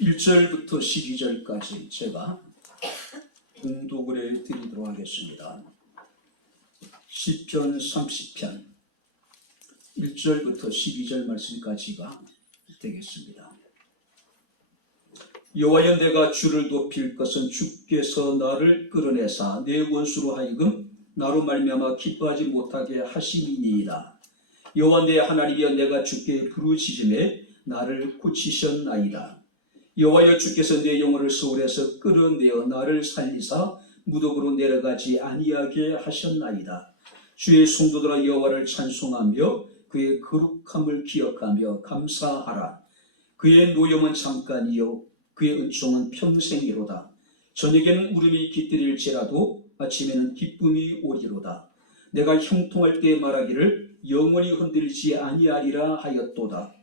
1절부터 12절까지 제가 봉독을 해드리도록 하겠습니다. 시편 30편 1절부터 12절 말씀까지가 되겠습니다. 여호와여, 내가 주를 높일 것은 주께서 나를 끌어내사 내 원수로 하여금 나로 말미암아 기뻐하지 못하게 하심이니이다. 여호와 내 하나님이여, 내가 주께 부르짖음에 나를 고치셨나이다. 여호와여, 주께서 내 영혼을 서울에서 끌어내어 나를 살리사 무덤으로 내려가지 아니하게 하셨나이다. 주의 성도들아, 여호와를 찬송하며 그의 거룩함을 기억하며 감사하라. 그의 노염은 잠깐이요 그의 은총은 평생이로다. 저녁에는 울음이 깃들일지라도 아침에는 기쁨이 오리로다. 내가 형통할 때 말하기를 영원히 흔들리지 아니하리라 하였도다.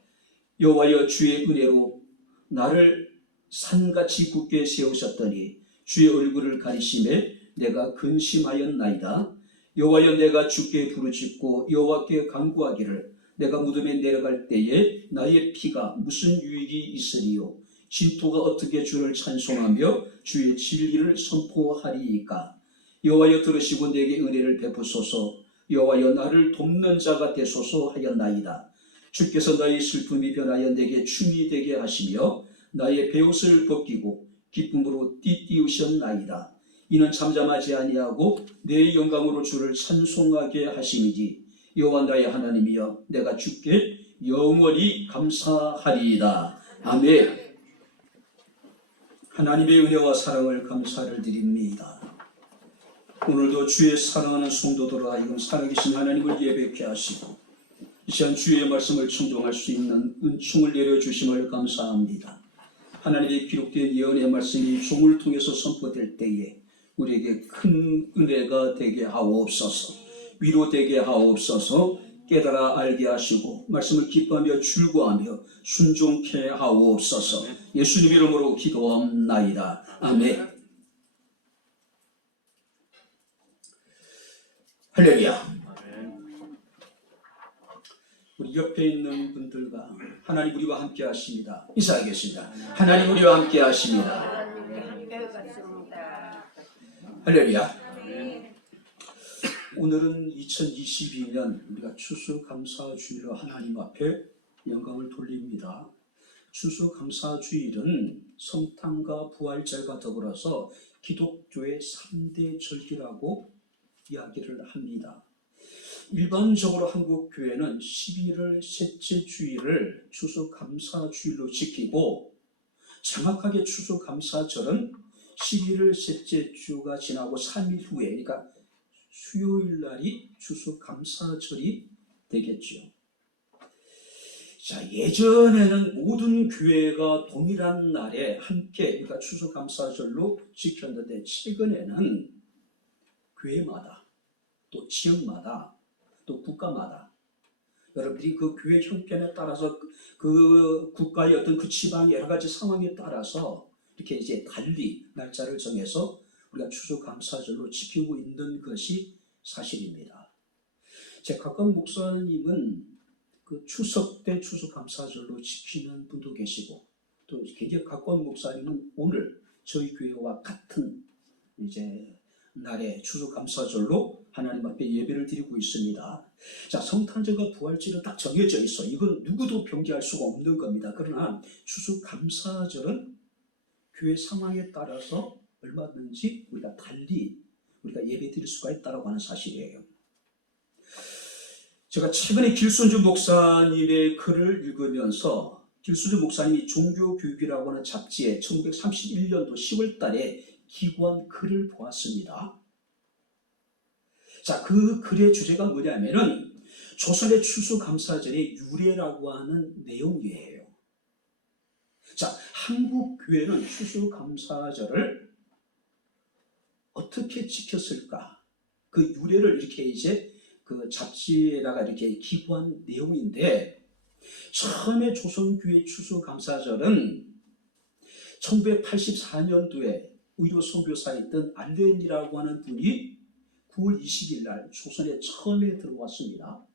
여호와여, 주의 은혜로 나를 산같이 굳게 세우셨더니 주의 얼굴을 가리심에 내가 근심하였나이다. 여호와여, 내가 주께 부르짖고 여호와께 간구하기를 내가 무덤에 내려갈 때에 나의 피가 무슨 유익이 있으리요? 진토가 어떻게 주를 찬송하며 주의 진리를 선포하리이까? 여호와여, 들으시고 내게 은혜를 베푸소서. 여호와여, 나를 돕는 자가 되소서 하였나이다. 주께서 나의 슬픔이 변하여 내게 춤이 되게 하시며 나의 베옷을 벗기고 기쁨으로 띠띠우셨나이다. 이는 잠잠하지 아니하고 내 영광으로 주를 찬송하게 하심이지. 여호와 나의 하나님이여, 내가 주께 영원히 감사하리이다. 아멘. 하나님의 은혜와 사랑을 감사를 드립니다. 오늘도 주의 사랑하는 성도들로 하여금 살아계신 하나님을 예배케 하시고 이 시간 주의 말씀을 청종할 수 있는 은총을 내려주심을 감사합니다. 하나님의 기록된 예언의 말씀이 종을 통해서 선포될 때에 우리에게 큰 은혜가 되게 하옵소서. 위로되게 하옵소서. 깨달아 알게 하시고 말씀을 기뻐하며 즐거워하며 순종케 하옵소서. 예수님 이름으로 기도합나이다. 아멘. 할렐루야. 우리 옆에 있는 분들과 하나님 우리와 함께 하십니다. 인사하겠습니다. 하나님 우리와 함께 하십니다. 할렐루야. 오늘은 2022년 우리가 추수감사주일로 하나님 앞에 영광을 돌립니다. 추수감사주일은 성탄과 부활절과 더불어서 기독교의 3대 절기라고 이야기를 합니다. 일반적으로 한국 교회는 11월 셋째 주일을 추수감사주일로 지키고 정확하게 추수감사절은 11월 셋째 주가 지나고 3일 후에, 그러니까 수요일 날이 추수감사절이 되겠죠. 자, 예전에는 모든 교회가 동일한 날에 함께, 그러니까 추수감사절로 지켰는데 최근에는 교회마다 또 지역마다 또 국가마다 여러분들이 그 교회 형편에 따라서 그 국가의 어떤 그 지방의 여러 가지 상황에 따라서 이렇게 이제 달리 날짜를 정해서 우리가 추수감사절로 지키고 있는 것이 사실입니다. 제 가까운 목사님은 그 추석 때 추수감사절로 지키는 분도 계시고 또 굉장히 가까운 목사님은 오늘 저희 교회와 같은 이제 날에 추수감사절로 하나님 앞에 예배를 드리고 있습니다. 자, 성탄절과 부활절은 딱 정해져 있어. 이건 누구도 변개할 수가 없는 겁니다. 그러나 추수감사절은 교회 상황에 따라서 얼마든지 우리가 달리 우리가 예배 드릴 수가 있다고 하는 사실이에요. 제가 최근에 길순주 목사님의 글을 읽으면서 길순주 목사님이 종교교육이라고 하는 잡지에 1931년도 10월 달에 기고한 글을 보았습니다. 자, 그 글의 주제가 뭐냐면은 조선의 추수감사절의 유래라고 하는 내용이에요. 자, 한국 교회는 추수감사절을 어떻게 지켰을까? 그 유래를 이렇게 이제 그 잡지에다가 이렇게 기고한 내용인데, 처음에 조선교회 추수감사절은 1984년도에 의료 선교사였던 알렌이라고 하는 분이 9월 20일 날 조선에 처음에 들어왔습니다.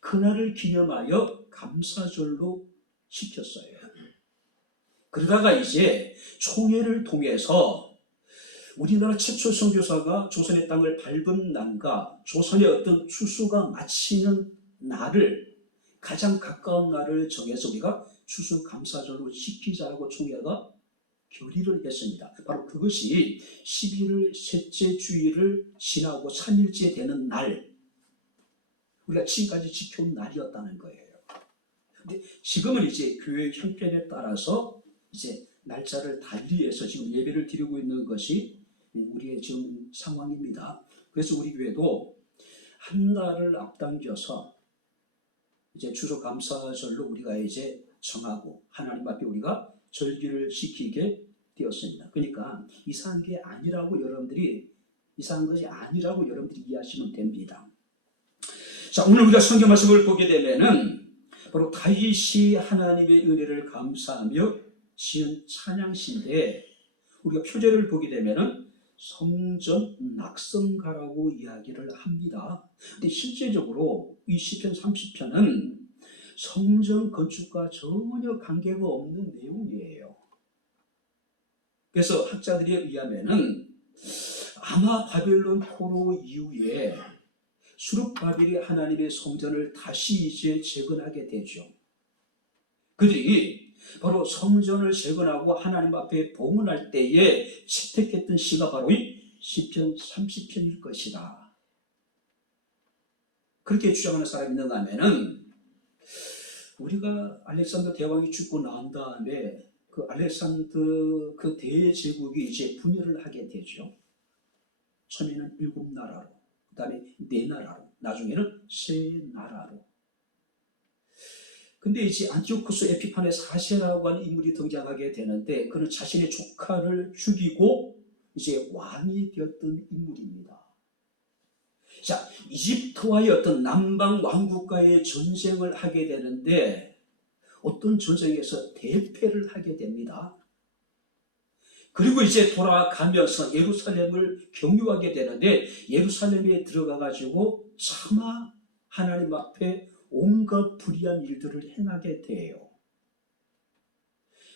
그날을 기념하여 감사절로 지켰어요. 그러다가 이제 총회를 통해서 우리나라 최초 선교사가 조선의 땅을 밟은 날과 조선의 어떤 추수가 마치는 날을 가장 가까운 날을 정해서 우리가 추수감사절로 지키자라고 총회가 결의를 했습니다. 바로 그것이 11월 셋째 주일을 지나고 3일째 되는 날, 우리가 지금까지 지켜온 날이었다는 거예요. 근데 지금은 이제 교회 형편에 따라서 이제 날짜를 달리해서 지금 예배를 드리고 있는 것이 우리의 지금 상황입니다. 그래서 우리 교회도 한 달을 앞당겨서 이제 추수감사절로 우리가 이제 정하고 하나님 앞에 우리가 절기를 지키게 되었습니다. 그러니까 이상한 게 아니라고 여러분들이 이상한 것이 아니라고 여러분들이 이해하시면 됩니다. 자, 오늘 우리가 성경 말씀을 보게 되면은 바로 다윗이 하나님의 은혜를 감사하며 지은 찬양시인데 우리가 표제를 보게 되면은 성전 낙성가라고 이야기를 합니다. 근데 실제적으로 이 시편 30편은 성전 건축과 전혀 관계가 없는 내용이에요. 그래서 학자들에 의하면은 아마 바벨론 포로 이후에 수룹바벨이 하나님의 성전을 다시 이제 재건하게 되죠. 그들이 바로 성전을 재건하고 하나님 앞에 봉헌할 때에 채택했던 시가 바로 이 시편 30편일 것이다. 그렇게 주장하는 사람이 있는가 하면은 우리가 알렉산더 대왕이 죽고 난 다음에 그 알렉산더 그 대제국이 이제 분열을 하게 되죠. 처음에는 7나라로, 그 다음에 4나라로, 나중에는 3나라로. 근데 이제 안티오쿠스 에피파네 4세라고 하는 인물이 등장하게 되는데 그는 자신의 조카를 죽이고 이제 왕이 되었던 인물입니다. 자, 이집트와의 어떤 남방 왕국과의 전쟁을 하게 되는데 어떤 전쟁에서 대패를 하게 됩니다. 그리고 이제 돌아가면서 예루살렘을 경유하게 되는데 예루살렘에 들어가가지고 차마 하나님 앞에 온갖 불의한 일들을 행하게 돼요.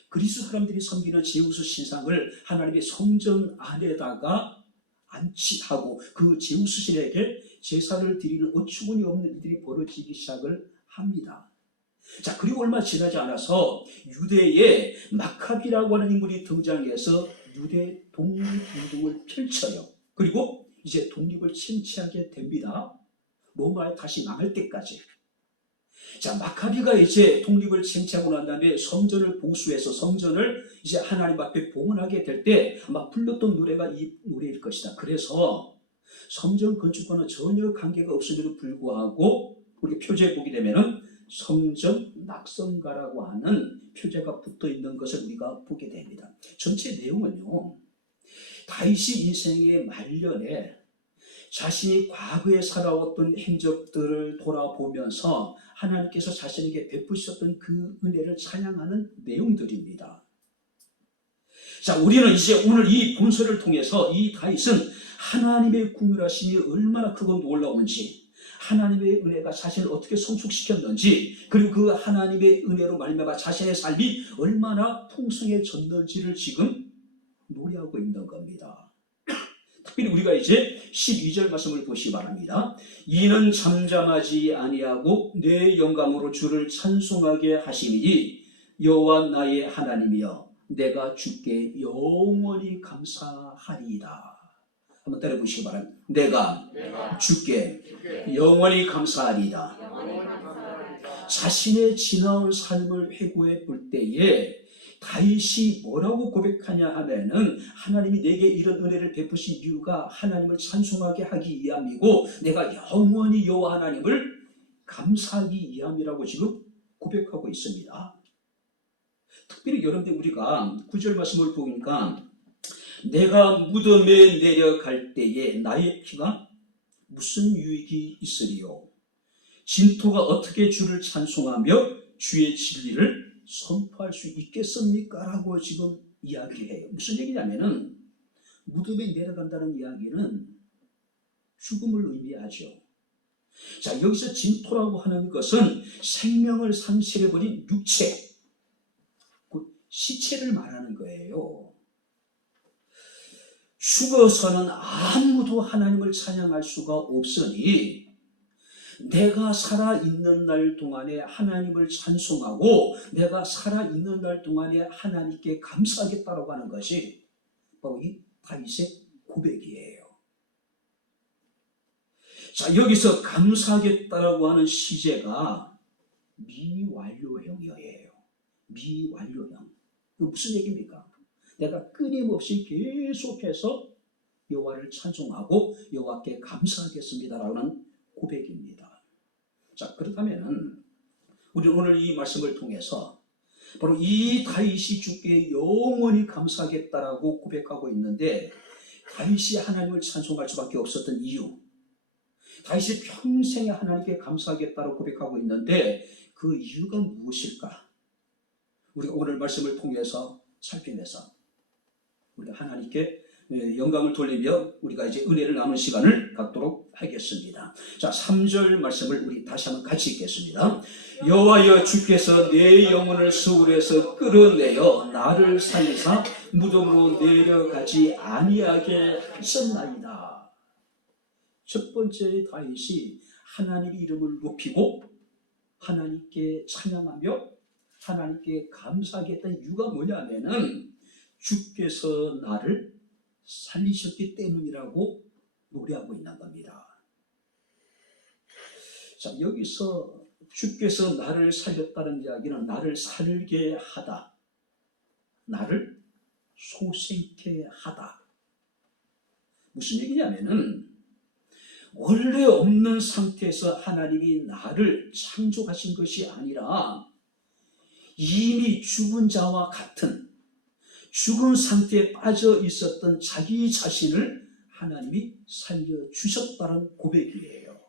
그리스 사람들이 섬기는 제우스 신상을 하나님의 성전 안에다가 안치하고 그 제우스 신에게 제사를 드리는 어처구니 없는 일들이 벌어지기 시작을 합니다. 자, 그리고 얼마 지나지 않아서 유대에 마카비라고 하는 인물이 등장해서 유대 독립운동을 펼쳐요. 그리고 이제 독립을 쟁취하게 됩니다. 로마에 다시 망할 때까지. 자, 마카비가 이제 독립을 쟁취하고 난 다음에 성전을 보수해서 성전을 이제 하나님 앞에 봉헌하게 될 때 아마 불렀던 노래가 이 노래일 것이다. 그래서 성전 건축과는 전혀 관계가 없음에도 불구하고 우리 표제에 보게 되면은 성전 낙성가라고 하는 표제가 붙어 있는 것을 우리가 보게 됩니다. 전체 내용은요, 다윗이 인생의 말년에 자신이 과거에 살아왔던 행적들을 돌아보면서 하나님께서 자신에게 베푸셨던 그 은혜를 찬양하는 내용들입니다. 자, 우리는 이제 오늘 이 본서를 통해서 이 다윗은 하나님의 궁휼하심이 얼마나 크고 놀라운지, 하나님의 은혜가 자신을 어떻게 성숙시켰는지, 그리고 그 하나님의 은혜로 말미암아 자신의 삶이 얼마나 풍성해졌는지를 지금 노래하고 있는 겁니다. 특별히 우리가 이제 12절 말씀을 보시기 바랍니다. 이는 잠잠하지 아니하고 내 영광으로 주를 찬송하게 하시니 여호와 나의 하나님이여 내가 주께 영원히 감사하리이다. 한번 따라 보시기 바랍니다. 내가 주께 영원히 감사하리이다. 자신의 지나온 삶을 회고해 볼 때에 다윗이 뭐라고 고백하냐 하면은 하나님이 내게 이런 은혜를 베푸신 이유가 하나님을 찬송하게 하기 위함이고 내가 영원히 여호와 하나님을 감사하기 위함이라고 지금 고백하고 있습니다. 특별히 여러분들 우리가 9절 말씀을 보니까 내가 무덤에 내려갈 때에 나의 피가 무슨 유익이 있으리요? 진토가 어떻게 주를 찬송하며 주의 진리를 선포할 수 있겠습니까? 라고 지금 이야기해요. 무슨 얘기냐면은 무덤에 내려간다는 이야기는 죽음을 의미하죠. 자, 여기서 진토라고 하는 것은 생명을 상실해버린 육체, 시체를 말하는 거예요. 죽어서는 아무도 하나님을 찬양할 수가 없으니 내가 살아있는 날 동안에 하나님을 찬송하고 내가 살아있는 날 동안에 하나님께 감사하겠다라고 하는 것이 바로 이 다윗의 고백이에요. 자, 여기서 감사하겠다라고 하는 시제가 미완료형이에요. 미완료형. 무슨 얘기입니까? 내가 끊임없이 계속해서 여호와를 찬송하고 여호와께 감사하겠습니다라는 고백입니다. 자, 그렇다면 우리는 오늘 이 말씀을 통해서 바로 이 다윗이 주께 영원히 감사하겠다라고 고백하고 있는데, 다윗이 하나님을 찬송할 수밖에 없었던 이유, 다윗이 평생에 하나님께 감사하겠다고 고백하고 있는데 그 이유가 무엇일까? 우리가 오늘 말씀을 통해서 살펴내서 우리가 하나님께 영광을 돌리며 우리가 이제 은혜를 나누는 시간을 갖도록 하겠습니다. 자, 3절 말씀을 우리 다시 한번 같이 읽겠습니다. 여호와여, 주께서 내 영혼을 스올에서 끌어내어 나를 살리사 무덤으로 내려가지 아니하게 하셨나이다. 첫 번째 다윗이 하나님의 이름을 높이고 하나님께 찬양하며 하나님께 감사하겠다는 이유가 뭐냐면은 주께서 나를 살리셨기 때문이라고 노래하고 있는 겁니다. 자, 여기서 주께서 나를 살렸다는 이야기는 나를 살게 하다, 나를 소생케 하다. 무슨 얘기냐면은 원래 없는 상태에서 하나님이 나를 창조하신 것이 아니라 이미 죽은 자와 같은 죽은 상태에 빠져 있었던 자기 자신을 하나님이 살려주셨다는 고백이에요.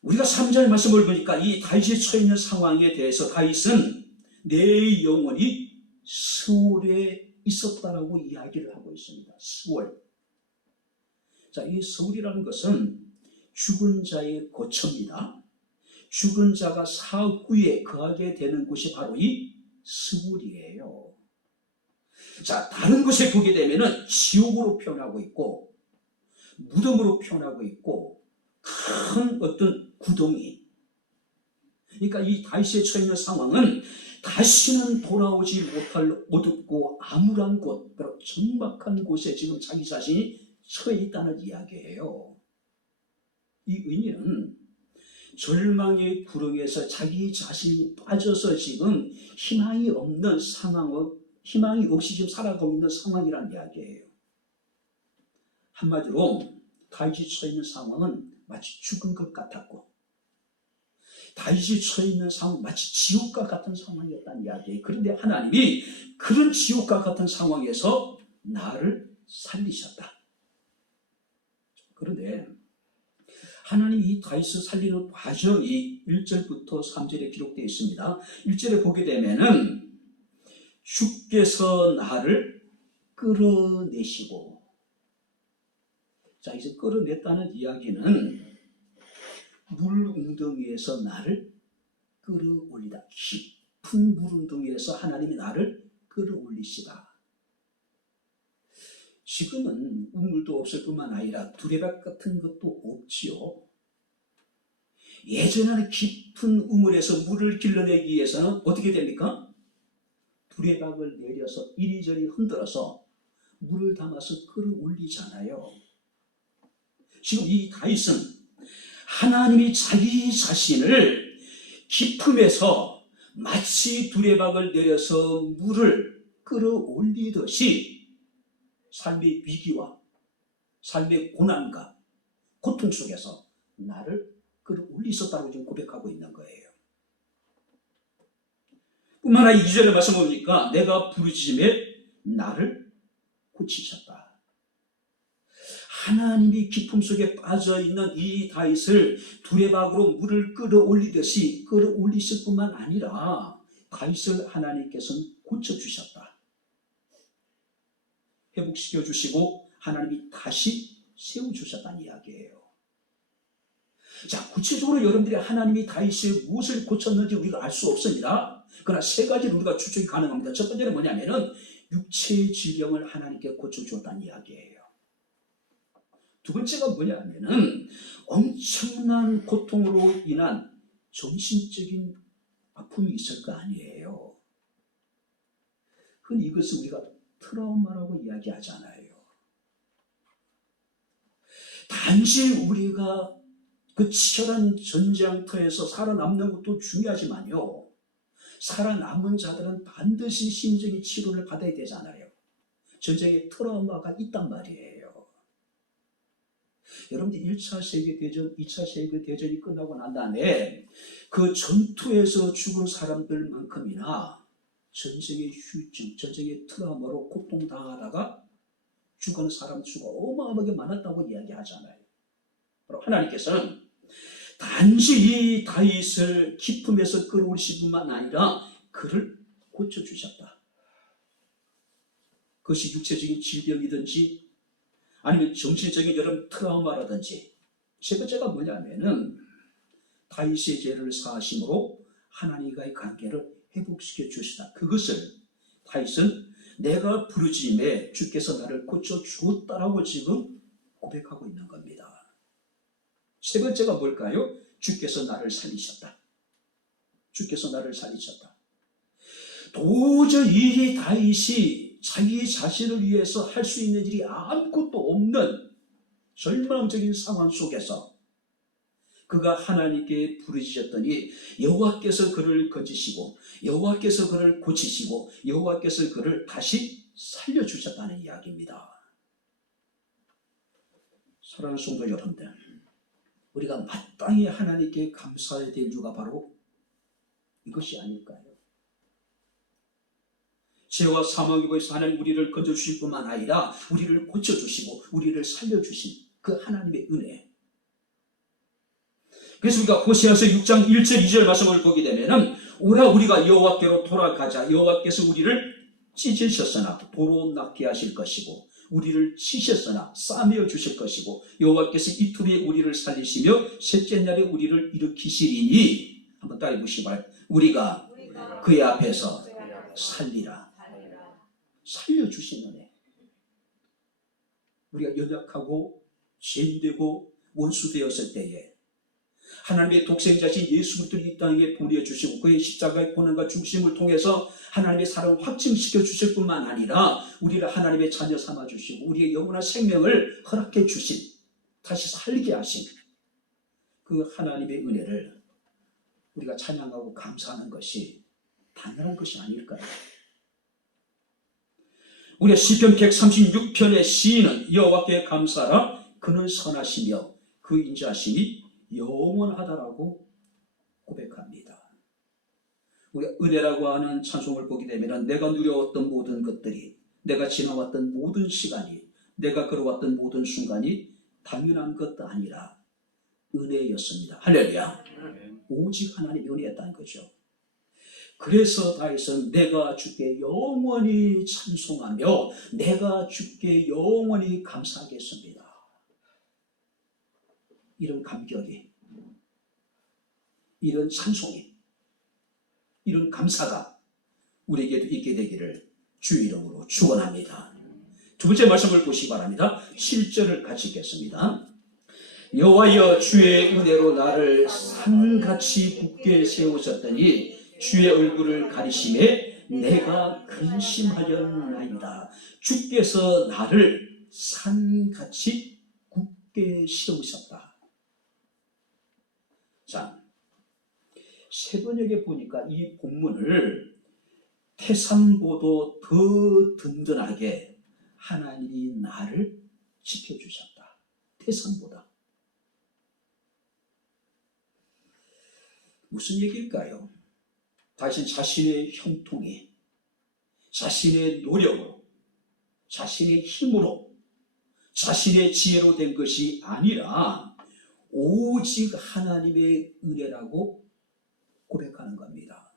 우리가 3절 말씀을 보니까 이 다윗이 처해 있는 상황에 대해서 다윗은 내 영혼이 스올에 있었다라고 이야기를 하고 있습니다. 스올. 자, 이 스올이라는 것은 죽은 자의 거처입니다. 죽은 자가 사후에 거하게 되는 곳이 바로 이 스올이에요. 자, 다른 곳에 보게 되면은 지옥으로 표현하고 있고 무덤으로 표현하고 있고 큰 어떤 구덩이. 그러니까 이 다윗에 처해 있는 상황은 다시는 돌아오지 못할 어둡고 암울한 곳, 적막한 곳에 지금 자기 자신이 처해 있다는 이야기예요. 이 의미는 절망의 구렁에서 자기 자신이 빠져서 지금 희망이 없는 상황을, 희망이 없이 지금 살아가고 있는 상황이라는 이야기예요. 한마디로 다윗이 처해 있는 상황은 마치 죽은 것 같았고 다윗이 처해 있는 상황은 마치 지옥과 같은 상황이었다는 이야기예요. 그런데 하나님이 그런 지옥과 같은 상황에서 나를 살리셨다. 그런데 하나님이 이 다윗을 살리는 과정이 1절부터 3절에 기록되어 있습니다. 1절에 보게 되면은 주께서 나를 끌어내시고, 자, 이제 끌어냈다는 이야기는 물 웅덩이에서 나를 끌어올리다. 깊은 물 웅덩이에서 하나님이 나를 끌어올리시다. 지금은 우물도 없을 뿐만 아니라 두레박 같은 것도 없지요. 예전에는 깊은 우물에서 물을 길러내기 위해서는 어떻게 됩니까? 두레박을 내려서 이리저리 흔들어서 물을 담아서 끌어올리잖아요. 지금 이 다윗은 하나님이 자기 자신을 깊음에서 마치 두레박을 내려서 물을 끌어올리듯이 삶의 위기와 삶의 고난과 고통 속에서 나를 끌어올리셨다고 지금 고백하고 있는 거예요. 뿐만 아니라 2절에 말씀 보니까 내가 부르짖음에 나를 고치셨다. 하나님이 깊음 속에 빠져있는 이 다윗을 두레박으로 물을 끌어올리듯이 끌어올리실 뿐만 아니라 다윗을 하나님께서는 고쳐주셨다. 회복시켜 주시고 하나님이 다시 세워주셨다는 이야기예요. 자, 구체적으로 여러분들이 하나님이 다윗이 무엇을 고쳤는지 우리가 알 수 없습니다. 그러나 세 가지를 우리가 추측이 가능합니다. 첫 번째는 뭐냐면은 육체의 질병을 하나님께 고쳐주었다는 이야기예요. 두 번째가 뭐냐면은 엄청난 고통으로 인한 정신적인 아픔이 있을 거 아니에요. 흔히 이것을 우리가 트라우마라고 이야기하잖아요. 단지 우리가 그 치열한 전쟁터에서 살아남는 것도 중요하지만요, 살아남은 자들은 반드시 심적인 치료를 받아야 되잖아요. 전쟁에 트라우마가 있단 말이에요. 여러분들 1차 세계대전, 2차 세계대전이 끝나고 난 다음에 그 전투에서 죽은 사람들만큼이나 전쟁의 후유증, 전쟁의 트라우마로 고통당하다가 죽은 사람 수가 어마어마하게 많았다고 이야기하잖아요. 바로 하나님께서는 단지 이 다윗을 기쁨에서 끌어올리신 뿐만 아니라 그를 고쳐주셨다. 그것이 육체적인 질병이든지 아니면 정신적인 여러 트라우마라든지. 세 번째가 뭐냐면은 다윗의 죄를 사하심으로 하나님과의 관계를 회복시켜 주시다. 그것을 다윗은 내가 부르짖음에 주께서 나를 고쳐주었다라고 지금 고백하고 있는 겁니다. 세 번째가 뭘까요? 주께서 나를 살리셨다. 주께서 나를 살리셨다. 도저히 이 다윗이 자기 자신을 위해서 할 수 있는 일이 아무것도 없는 절망적인 상황 속에서 그가 하나님께 부르짖었더니 여호와께서 그를 건지시고 여호와께서 그를 고치시고 여호와께서 그를 다시 살려주셨다는 이야기입니다. 사랑하는 성도 여러분들, 우리가 마땅히 하나님께 감사해야 될 이유가 바로 이것이 아닐까요? 죄와 사망의 거에서 하나님 우리를 건져주실 뿐만 아니라 우리를 고쳐주시고 우리를 살려주신 그 하나님의 은혜. 그래서 우리가 호세아서 6장 1절 2절 말씀을 보게 되면은 오라 우리가 여호와께로 돌아가자. 여호와께서 우리를 찢으셨으나 도로 낫게 하실 것이고 우리를 치셨으나 싸매어 주실 것이고 여호와께서 이틀에 우리를 살리시며 셋째 날에 우리를 일으키시리니. 한번 따라해 보시기 바랍니다. 우리가 그의 앞에서 살리라. 살려주신 은혜. 우리가 연약하고 죄인되고 원수되었을 때에 하나님의 독생자신 예수 그리스도를 이 땅에 보내주시고 그의 십자가의 고난과 중심을 통해서 하나님의 사랑을 확증시켜 주실 뿐만 아니라 우리를 하나님의 자녀 삼아주시고 우리의 영원한 생명을 허락해 주신, 다시 살리게 하신 그 하나님의 은혜를 우리가 찬양하고 감사하는 것이 당연한 것이 아닐까요? 우리 시편 136편의 시인은 여호와께 감사하라 그는 선하시며 그 인자하심이 영원하다라고 고백합니다. 우리가 은혜라고 하는 찬송을 보게 되면 내가 누려왔던 모든 것들이, 내가 지나왔던 모든 시간이, 내가 걸어왔던 모든 순간이 당연한 것도 아니라 은혜였습니다. 할렐루야. 오직 하나님의 은혜였다는 거죠. 그래서 다윗은 내가 주께 영원히 찬송하며 내가 주께 영원히 감사하겠습니다. 이런 감격이, 이런 찬송이, 이런 감사가 우리에게도 있게 되기를 주의 이름으로 축원합니다. 두 번째 말씀을 보시기 바랍니다. 7절을 같이 읽겠습니다. 여호와여 주의 은혜로 나를 산같이 굳게 세우셨더니 주의 얼굴을 가리심에 내가 근심하였나이다. 주께서 나를 산같이 굳게 세우셨다. 자, 세번역에 보니까 이 본문을 태산보도 더 든든하게 하나님이 나를 지켜주셨다. 태산보다. 무슨 얘기일까요? 다시 자신의 형통이, 자신의 노력으로, 자신의 힘으로, 자신의 지혜로 된 것이 아니라 오직 하나님의 은혜라고 고백하는 겁니다.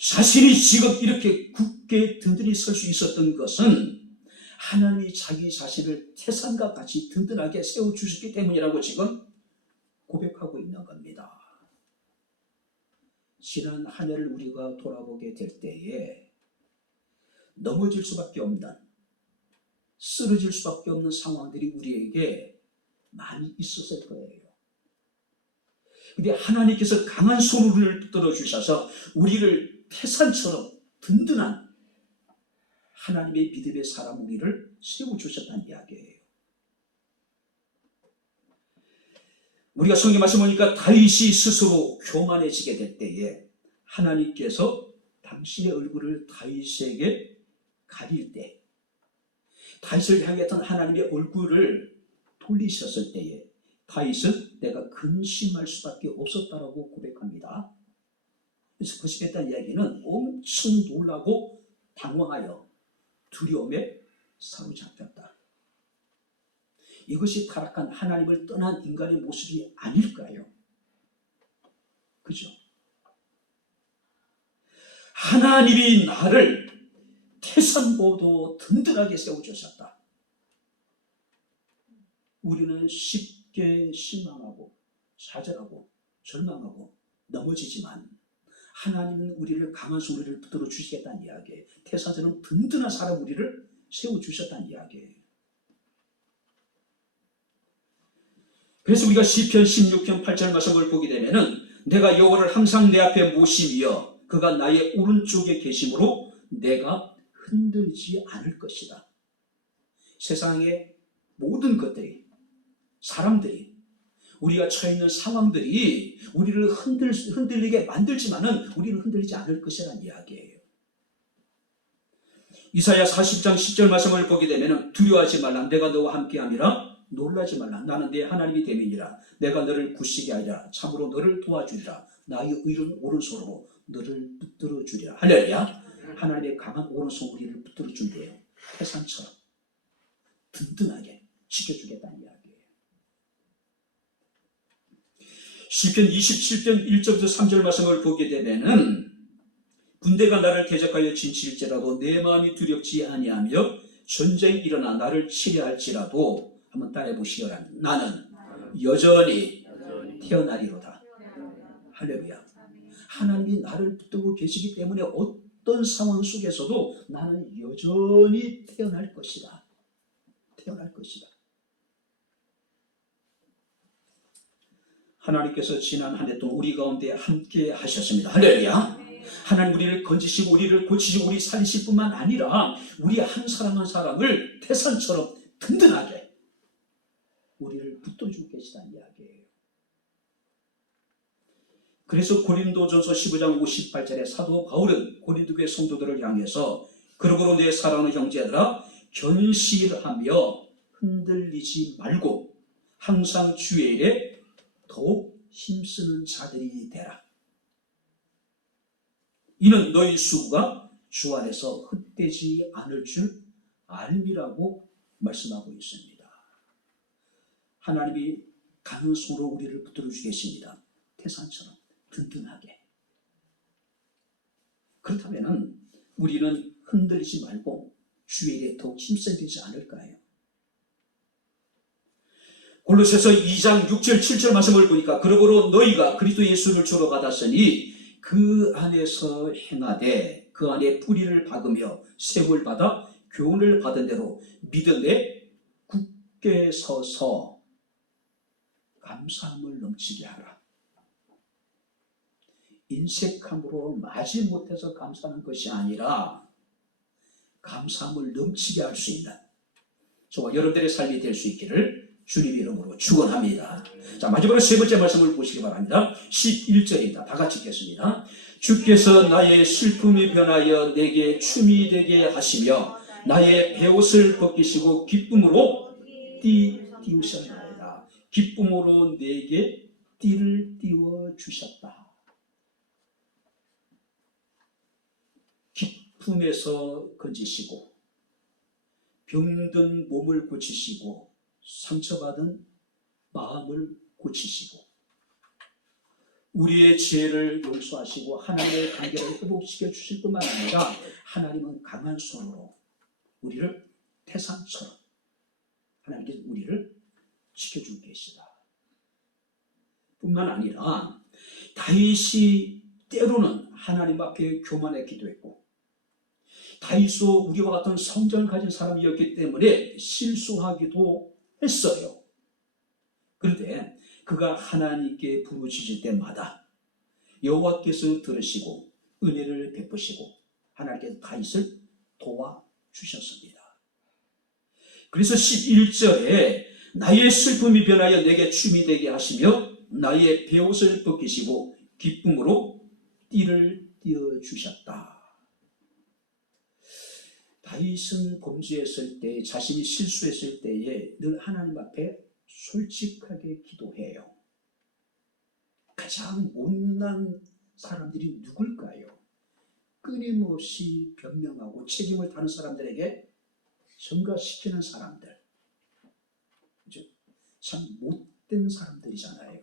자신이 지금 이렇게 굳게 든든히 설 수 있었던 것은 하나님이 자기 자신을 태산과 같이 든든하게 세워주셨기 때문이라고 지금 고백하고 있는 겁니다. 지난 한 해를 우리가 돌아보게 될 때에 넘어질 수밖에 없는, 쓰러질 수밖에 없는 상황들이 우리에게 많이 있었을 거예요. 근데 하나님께서 강한 손을 붙들어 주셔서 우리를 태산처럼 든든한 하나님의 믿음의 사람 우리를 세워주셨다는 이야기예요. 우리가 성경 말씀 보니까 다윗이 스스로 교만해지게 될 때에 하나님께서 당신의 얼굴을 다윗에게 가릴 때, 다윗을 향했던 하나님의 얼굴을 돌리셨을 때에 다윗은 내가 근심할 수밖에 없었다라고 고백합니다. 그래서 근심했다는 이야기는 엄청 놀라고 당황하여 두려움에 사로잡혔다. 이것이 타락한 하나님을 떠난 인간의 모습이 아닐까요? 그죠? 하나님이 나를 태산보도 든든하게 세워주셨다. 우리는 쉽게 실망하고 좌절하고 절망하고 넘어지지만 하나님은 우리를 강한 소리를 붙들어 주시겠다는 이야기예요. 태산처럼 든든한 사람 우리를 세워주셨다는 이야기예요. 그래서 우리가 시편 16편 8절 말씀을 보게 되면은 내가 여호와를 항상 내 앞에 모시며 그가 나의 오른쪽에 계심으로 내가 흔들지 않을 것이다. 세상의 모든 것들이, 사람들이, 우리가 처해 있는 상황들이 우리를 흔들리게 만들지만은 우리는 흔들리지 않을 것이라는 이야기예요. 이사야 40장 10절 말씀을 보게 되면은 두려워하지 말라. 내가 너와 함께함이라. 놀라지 말라. 나는 네 하나님이 됨이니라. 내가 너를 굳시게 하리라. 참으로 너를 도와주리라. 나의 의로운 오른손으로 너를 붙들어 주리라. 할렐루야. 하나님의 강한 오른손 우리를 붙들어 준대요. 태산처럼 든든하게 지켜주겠다는 이야기예요. 시편 27편 1절부터 3절 말씀을 보게 되면은 군대가 나를 대적하여 진칠지라도 내 마음이 두렵지 아니하며 전쟁이 일어나 나를 치려 할지라도 한번 따라해 보시거라. 나는 여전히 태어나리로다. 할렐루야. 하나님이 나를 붙들고 계시기 때문에 어떤 상황 속에서도 나는 여전히 태어날 것이다. 태어날 것이다. 하나님께서 지난 한 해 동안 우리 가운데 함께 하셨습니다. 할렐루야. 하나님 우리를 건지시고 우리를 고치시고 우리 살리실 뿐만 아니라 우리 한 사람 한 사람을 태산처럼 든든하게 우리를 붙들어주고 계시다는 이야기예요. 그래서 고린도전서 15장 58절에 사도 바울은 고린도 교회 성도들을 향해서 그러므로 내 사랑하는 형제들아 견실하며 흔들리지 말고 항상 주의 일에 더욱 힘쓰는 자들이 되라. 이는 너희 수고가 주 안에서 헛되지 않을 줄 알미라고 말씀하고 있습니다. 하나님이 강한 손으로 우리를 붙들어 주겠습니다. 태산처럼 든든하게. 그렇다면 우리는 흔들리지 말고 주의 일에 더욱 힘써야 되지 않을까요? 골로새서 2장 6절 7절 말씀을 보니까 그러므로 너희가 그리스도 예수를 주로 받았으니 그 안에서 행하되 그 안에 뿌리를 박으며 세움을 받아 교훈을 받은 대로 믿음에 굳게 서서 감사함을 넘치게 하라. 인색함으로 마지 못해서 감사하는 것이 아니라 감사함을 넘치게 할 수 있는 저와 여러분들의 삶이 될 수 있기를 주님 이름으로 축원합니다. 자, 마지막으로 세 번째 말씀을 보시기 바랍니다. 11절입니다. 다 같이 읽겠습니다. 주께서 나의 슬픔이 변하여 내게 춤이 되게 하시며 나의 베옷을 벗기시고 기쁨으로 띄우셨나이다. 기쁨으로 내게 띠를 띄워주셨다. 기쁨에서 건지시고 병든 몸을 고치시고 상처받은 마음을 고치시고 우리의 죄를 용서하시고 하나님의 관계를 회복시켜 주실 뿐만 아니라 하나님은 강한 손으로 우리를 태산처럼 하나님께서 우리를 지켜주고 계시다. 뿐만 아니라 다윗이 때로는 하나님 앞에 교만했기도 했고, 다윗도 우리와 같은 성정을 가진 사람이었기 때문에 실수하기도 했어요. 그런데 그가 하나님께 부르짖을 때마다 여호와께서 들으시고 은혜를 베푸시고 하나님께서 다윗을 도와주셨습니다. 그래서 11절에 나의 슬픔이 변하여 내게 춤이 되게 하시며 나의 베옷을 벗기시고 기쁨으로 띠를 띄어주셨다. 다윗은 범죄했을 때, 자신이 실수했을 때에 늘 하나님 앞에 솔직하게 기도해요. 가장 못난 사람들이 누굴까요? 끊임없이 변명하고 책임을 다른 사람들에게 전가시키는 사람들. 그죠? 참 못된 사람들이잖아요.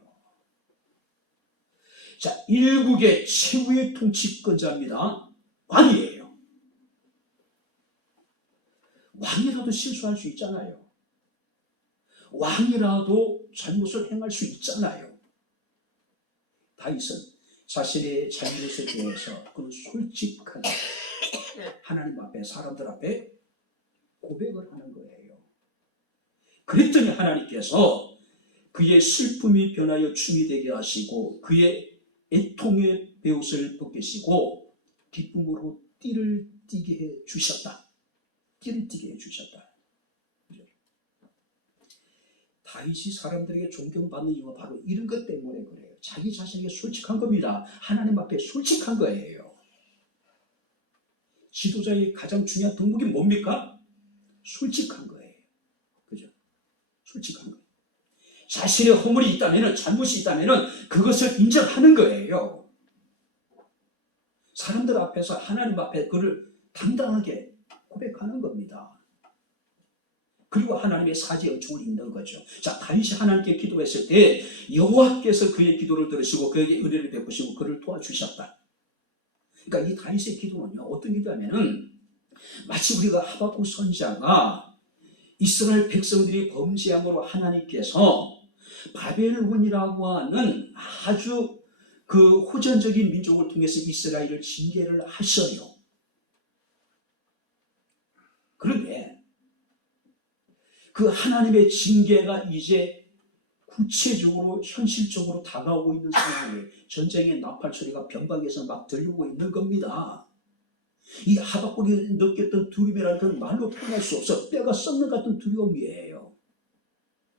자, 일국의 최후의 통치권자입니다. 왕이에요. 왕이라도 실수할 수 있잖아요. 왕이라도 잘못을 행할 수 있잖아요. 다윗은 자신의 잘못에 대해서 그는 솔직하게 하나님 앞에, 사람들 앞에 고백을 하는 거예요. 그랬더니 하나님께서 그의 슬픔이 변하여 춤이 되게 하시고 그의 애통의 베옷을 벗기시고 기쁨으로 띠를 띠게 해 주셨다. 띠를 띠게 해 주셨다. 다윗이 사람들에게 존경받는 이유가 바로 이런 것 때문에 그래요. 자기 자신에게 솔직한 겁니다. 하나님 앞에 솔직한 거예요. 지도자의 가장 중요한 덕목이 뭡니까? 솔직한 거예요. 그죠? 솔직한 거예요. 자신의 허물이 있다면, 잘못이 있다면 그것을 인정하는 거예요. 사람들 앞에서 하나님 앞에 그를 당당하게 고백하는 겁니다. 그리고 하나님의 사지의 은총을 입는 거죠. 자, 다윗이 하나님께 기도했을 때 여호와께서 그의 기도를 들으시고 그에게 은혜를 베푸시고 그를 도와주셨다. 그러니까 이 다윗의 기도는요, 어떤 기도냐면은 마치 우리가 하박국 선지자가 이스라엘 백성들이 범죄함으로 하나님께서 바벨론이라고 하는 아주 그 호전적인 민족을 통해서 이스라엘을 징계를 하셔요. 그런데 그 하나님의 징계가 이제 구체적으로 현실적으로 다가오고 있는 상황에 전쟁의 나팔 소리가 변방에서 막 들리고 있는 겁니다. 이 하박국이 느꼈던 두려움이라는 건 말로 표현할 수 없어 뼈가 썩는 같은 두려움이에요.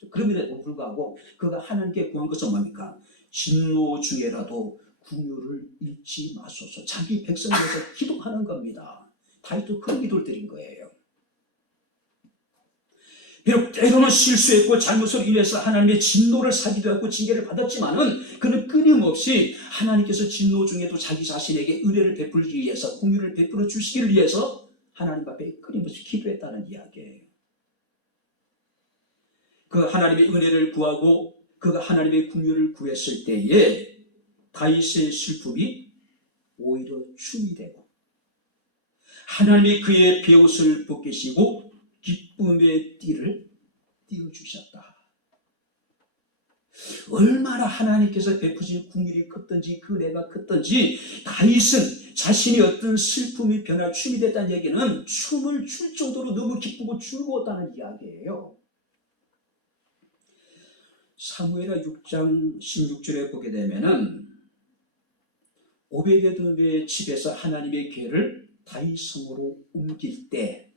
그럼에도 불구하고 그가 하나님께 구한 것은 뭡니까? 진노 중에라도 궁유를 잃지 마소서. 자기 백성을 위해서 기도하는 겁니다. 다윗도 그런 기도를 드린 거예요. 비록 때로는 실수했고 잘못을 인해서 하나님의 진노를 사기도 했고 징계를 받았지만은 그는 끊임없이 하나님께서 진노 중에도 자기 자신에게 은혜를 베풀기 위해서, 긍휼을 베풀어 주시기를 위해서 하나님 앞에 끊임없이 기도했다는 이야기예요. 그 하나님의 은혜를 구하고 그가 하나님의 긍휼을 구했을 때에 다윗의 슬픔이 오히려 춤이 되고 하나님이 그의 베옷을 벗기시고 기쁨의 띠를 띄워주셨다. 얼마나 하나님께서 베푸신 긍휼이 컸던지 그 은혜가 컸던지 다윗은 자신이 어떤 슬픔이 변화 춤이 됐다는 얘기는 춤을 출 정도로 너무 기쁘고 즐거웠다는 이야기예요. 사무엘하 6장 16절에 보게 되면은 오베데돔의 집에서 하나님의 궤를 다윗 성으로 옮길 때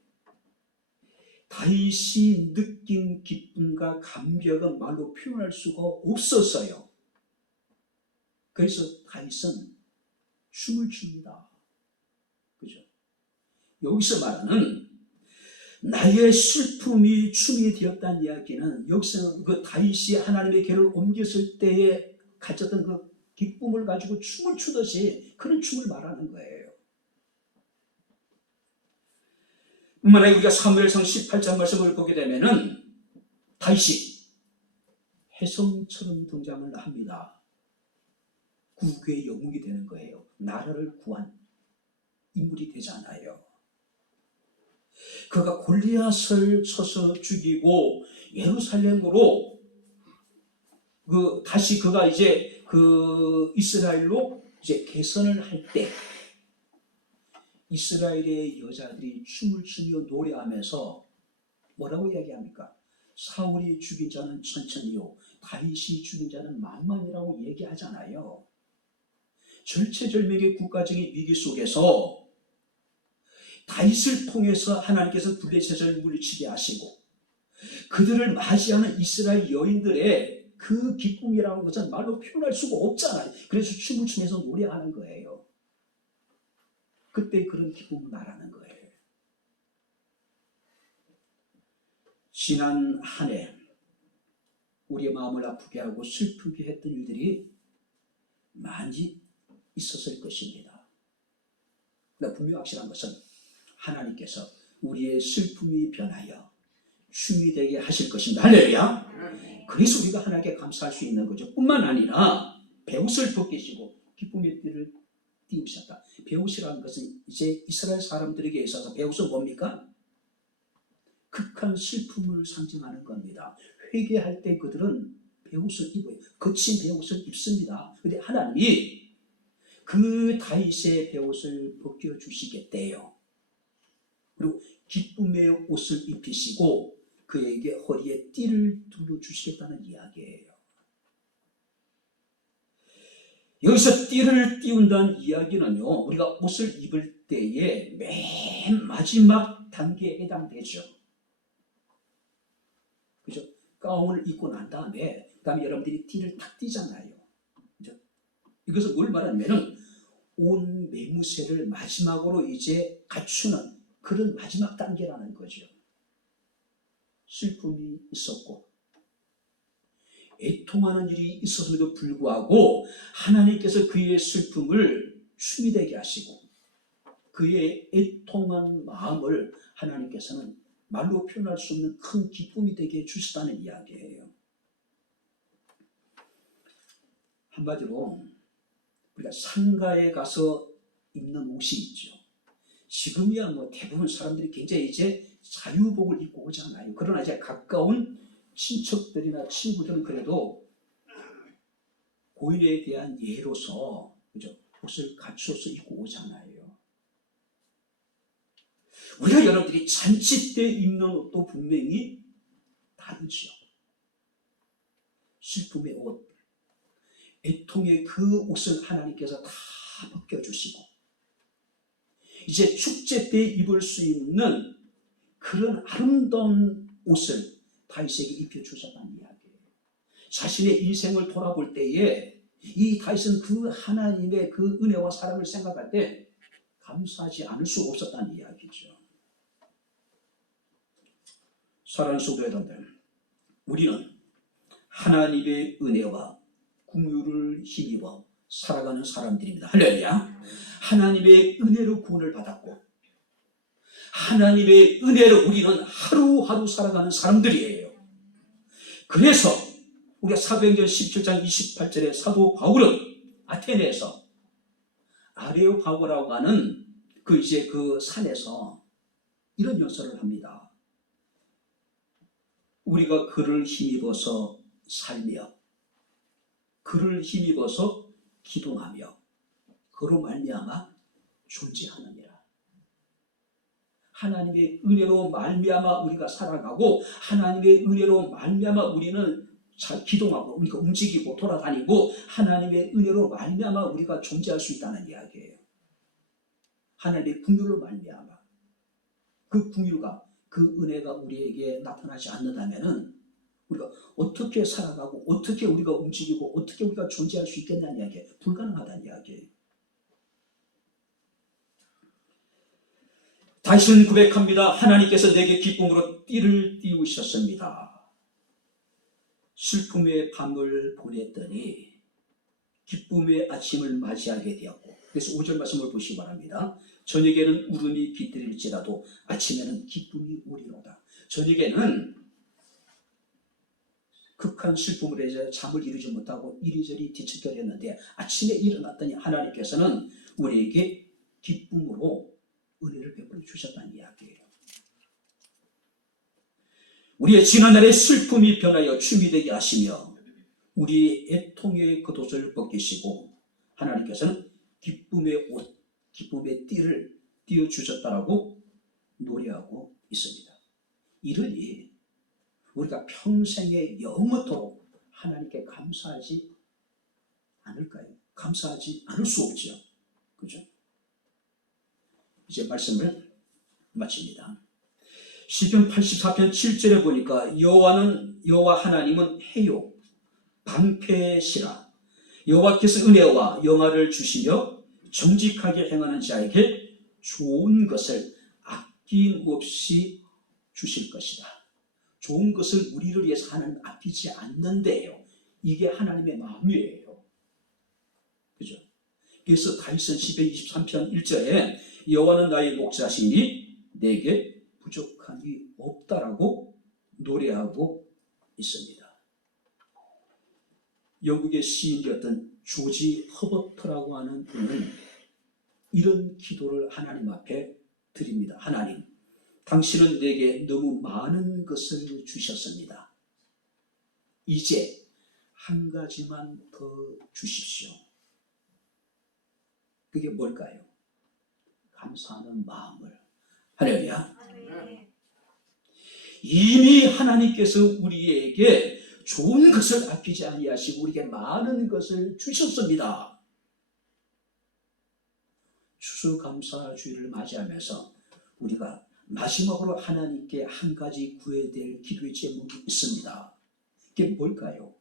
다윗이 느낀 기쁨과 감격은 말로 표현할 수가 없었어요. 그래서 다윗은 춤을 춥니다. 그죠? 여기서 말하는 나의 슬픔이 춤이 되었다는 이야기는 여기서 그 다윗이 하나님의 궤를 옮겼을 때에 가졌던 그 기쁨을 가지고 춤을 추듯이 그런 춤을 말하는 거예요. 만약에 우리가 사무엘상 18장 말씀을 보게 되면은 다윗이 혜성처럼 등장을 합니다. 구구의 영웅이 되는 거예요. 나라를 구한 인물이 되잖아요. 그가 골리앗을 쳐서 죽이고 예루살렘으로 다시 그가 이제 그 이스라엘로 이제 개선을 할 때 이스라엘의 여자들이 춤을 추며 노래하면서 뭐라고 이야기합니까? 사울이 죽인 자는 천천히요, 다윗이 죽인 자는 만만이라고 얘기하잖아요. 절체절명의 국가적인 위기 속에서 다윗을 통해서 하나님께서 블레셋을 물리치게 하시고 그들을 맞이하는 이스라엘 여인들의 그 기쁨이라는 것은 말로 표현할 수가 없잖아요. 그래서 춤을 추면서 노래하는 거예요. 그때 그런 기쁨을 말하는 거예요. 지난 한 해 우리의 마음을 아프게 하고 슬프게 했던 일들이 많이 있었을 것입니다. 그러나 분명 확실한 것은 하나님께서 우리의 슬픔이 변하여 춤이 되게 하실 것입니다. 할렐루야. 그래서 우리가 하나님께 감사할 수 있는 거죠. 뿐만 아니라 베옷을 벗기시고 기쁨의 띠를 띄우셨다. 베옷이라는 것은 이제 이스라엘 사람들에게 있어서 베옷은 뭡니까? 극한 슬픔을 상징하는 겁니다. 회개할 때 그들은 베옷을 입어요. 거친 베옷을 입습니다. 그런데 하나님이 그 다윗의 베옷을 벗겨주시겠대요. 그리고 기쁨의 옷을 입히시고 그에게 허리에 띠를 둘러주시겠다는 이야기예요. 여기서 띠를 띄운다는 이야기는요, 우리가 옷을 입을 때의 맨 마지막 단계에 해당되죠. 그죠? 가운을 입고 난 다음에 여러분들이 띠를 탁 띄잖아요. 그죠? 이것은 뭘 말하냐면은 온 매무새를 마지막으로 이제 갖추는 그런 마지막 단계라는 거죠. 슬픔이 있었고 애통하는 일이 있었음에도 불구하고 하나님께서 그의 슬픔을 춤이 되게 하시고 그의 애통한 마음을 하나님께서는 말로 표현할 수 없는 큰 기쁨이 되게 해주시다는 이야기예요. 한마디로 우리가 상가에 가서 입는 옷이 있죠. 지금이야 뭐 대부분 사람들이 굉장히 이제 자유복을 입고 오잖아요. 그러나 이제 가까운 친척들이나 친구들은 그래도 고인에 대한 예로서 그죠? 옷을 갖춰서 입고 오잖아요. 우리가 여러분들이 잔치 때 입는 옷도 분명히 다르죠. 슬픔의 옷, 애통의 그 옷을 하나님께서 다 벗겨주시고 이제 축제 때 입을 수 있는 그런 아름다운 옷을 다윗에게 입혀주셨다는 이야기예요. 자신의 인생을 돌아볼 때에 이 다윗은 그 하나님의 그 은혜와 사랑을 생각할 때 감사하지 않을 수 없었다는 이야기죠. 사랑하는 성도 여러분들, 우리는 하나님의 은혜와 긍휼을 힘입어 살아가는 사람들입니다. 할렐루야. 하나님의 은혜로 구원을 받았고 하나님의 은혜로 우리는 하루하루 살아가는 사람들이에요. 그래서 우리가 사도행전 17장 28절에 사도 바울은 아테네에서 아레오파고라고 하는 그 산에서 이런 연설을 합니다. 우리가 그를 힘입어서 살며 그를 힘입어서 기도하며 그로 말미암아 존재하느니라. 하나님의 은혜로 말미암아 우리가 살아가고 하나님의 은혜로 말미암아 우리는 기도하고 우리가 움직이고 돌아다니고 하나님의 은혜로 말미암아 우리가 존재할 수 있다는 이야기예요. 하나님의 긍휼로 말미암아 그 긍휼과 그 은혜가 우리에게 나타나지 않는다면은 우리가 어떻게 살아가고 어떻게 우리가 움직이고 어떻게 우리가 존재할 수 있겠냐는 이야기예요. 불가능하다는 이야기예요. 다윗은 고백합니다. 하나님께서 내게 기쁨으로 띠를 띄우셨습니다. 슬픔의 밤을 보냈더니 기쁨의 아침을 맞이하게 되었고, 그래서 5절 말씀을 보시기 바랍니다. 저녁에는 울음이 깃들일지라도 아침에는 기쁨이 오리로다. 저녁에는 극한 슬픔으로 해서 잠을 이루지 못하고 이리저리 뒤척거렸는데 아침에 일어났더니 하나님께서는 우리에게 기쁨으로 은혜를 베풀어 주셨다는 이야기예요. 우리의 지난날의 슬픔이 변하여 춤이 되게 하시며 우리의 애통의 겉옷을 벗기시고 하나님께서는 기쁨의 옷, 기쁨의 띠를 띄워주셨다라고 노래하고 있습니다. 이러니 우리가 평생에 영원토록 하나님께 감사하지 않을까요? 감사하지 않을 수 없죠. 그죠? 이제 말씀을 마칩니다. 시편 84편 7절에 보니까 여호와 하나님은 해요 방패시라. 여호와께서 은혜와 영화를 주시며 정직하게 행하는 자에게 좋은 것을 아낌없이 주실 것이다. 좋은 것을 우리를 위해서 하나님 아끼지 않는데요. 이게 하나님의 마음이에요. 그죠? 그래서 다윗은 시편 23편 1절에 여호와는 나의 목자시니 내게 부족함이 없다라고 노래하고 있습니다. 영국의 시인이었던 조지 허버트라고 하는 분은 이런 기도를 하나님 앞에 드립니다. 하나님, 당신은 내게 너무 많은 것을 주셨습니다. 이제 한 가지만 더 주십시오. 그게 뭘까요? 감사하는 마음을. 할렐루야. 이미 하나님께서 우리에게 좋은 것을 아끼지 아니하시고 우리에게 많은 것을 주셨습니다. 추수감사주일을 맞이하면서 우리가 마지막으로 하나님께 한 가지 구해야 될 기도의 제목이 있습니다. 이게 뭘까요?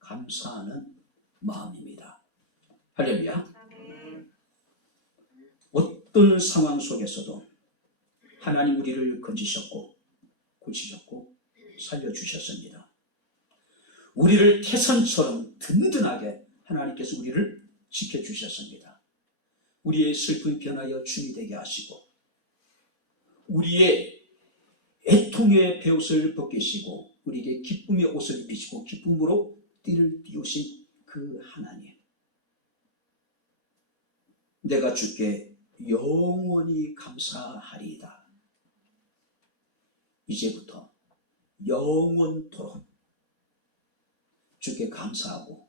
감사하는 마음입니다. 할렐루야. 어떤 상황 속에서도 하나님 우리를 건지셨고 고치셨고 살려주셨습니다. 우리를 태산처럼 든든하게 하나님께서 우리를 지켜주셨습니다. 우리의 슬픔 변하여 춤이 되게 하시고 우리의 애통의 베옷을 벗기시고 우리에게 기쁨의 옷을 입히시고 기쁨으로 띠를 띄우신 그 하나님, 내가 주께 영원히 감사하리이다. 이제부터 영원토록 주께 감사하고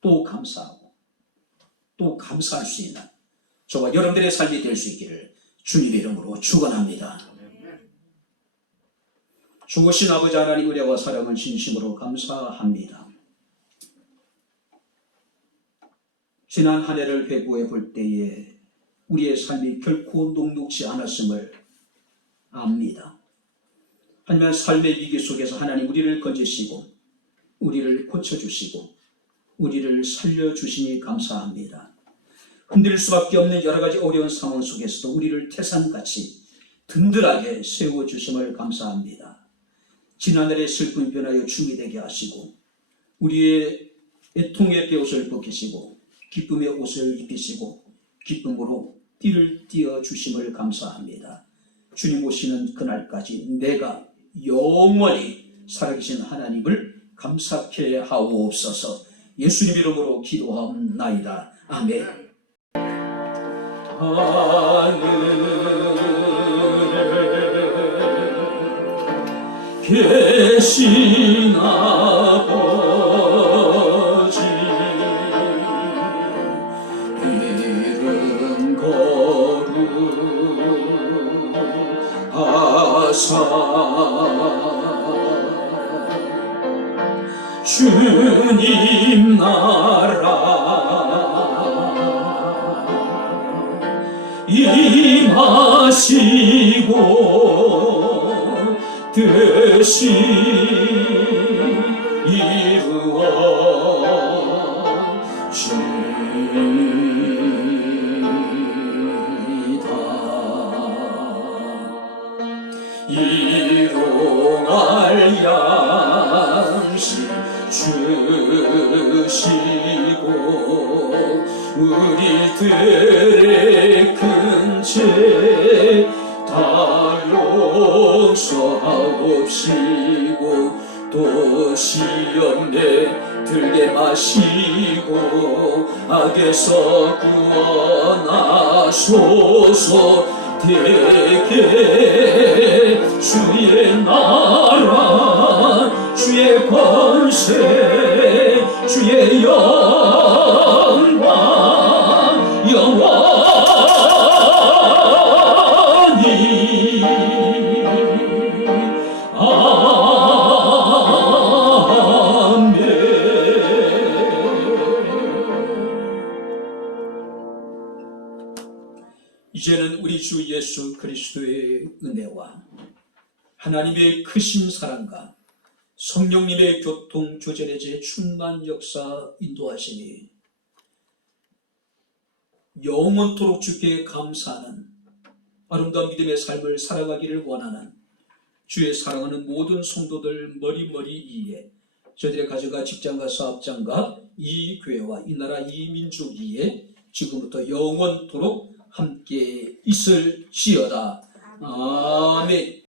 또 감사하고 또 감사할 수 있는 저와 여러분들의 삶이 될 수 있기를 주님의 이름으로 축원합니다. 주오신 아버지 하나님 은혜와 사랑을 진심으로 감사합니다. 지난 한 해를 회고해 볼 때에 우리의 삶이 결코 녹록지 않았음을 압니다. 하지만 삶의 위기 속에서 하나님 우리를 건지시고 우리를 고쳐주시고 우리를 살려주시니 감사합니다. 흔들릴 수밖에 없는 여러 가지 어려운 상황 속에서도 우리를 태산같이 든든하게 세워주심을 감사합니다. 지난날의 슬픔이 변하여 춤이 되게 하시고 우리의 애통의 베옷을 벗기시고 기쁨의 옷을 입히시고 기쁨으로 띠를 띄워주심을 감사합니다. 주님 오시는 그날까지 내가 영원히 살아계신 하나님을 감사케 하옵소서. 예수님 이름으로 기도하옵나이다. 아멘. 하늘에 계신 아버지 이름 거룩하사 주님 나라 임하시고 뜻이 이루어지다. 일용할 양식 주시고 우리들의 큰 죄 다 용서하옵시고 또 시험에 들게 마시고 악에서 구원하소서. 되게 주의 나라 주의 권세 주의 영광 이제는 우리 주 예수 그리스도의 은혜와 하나님의 크신 사랑과 성령님의 교통 조절의 제 충만 역사 인도하시니 영원토록 주께 감사하는 아름다운 믿음의 삶을 살아가기를 원하는 주의 사랑하는 모든 성도들 머리머리 이에 저들의 가정과 직장과 사업장과 이 교회와 이 나라 이 민족 이에 지금부터 영원토록 함께 있을지어다. 아멘.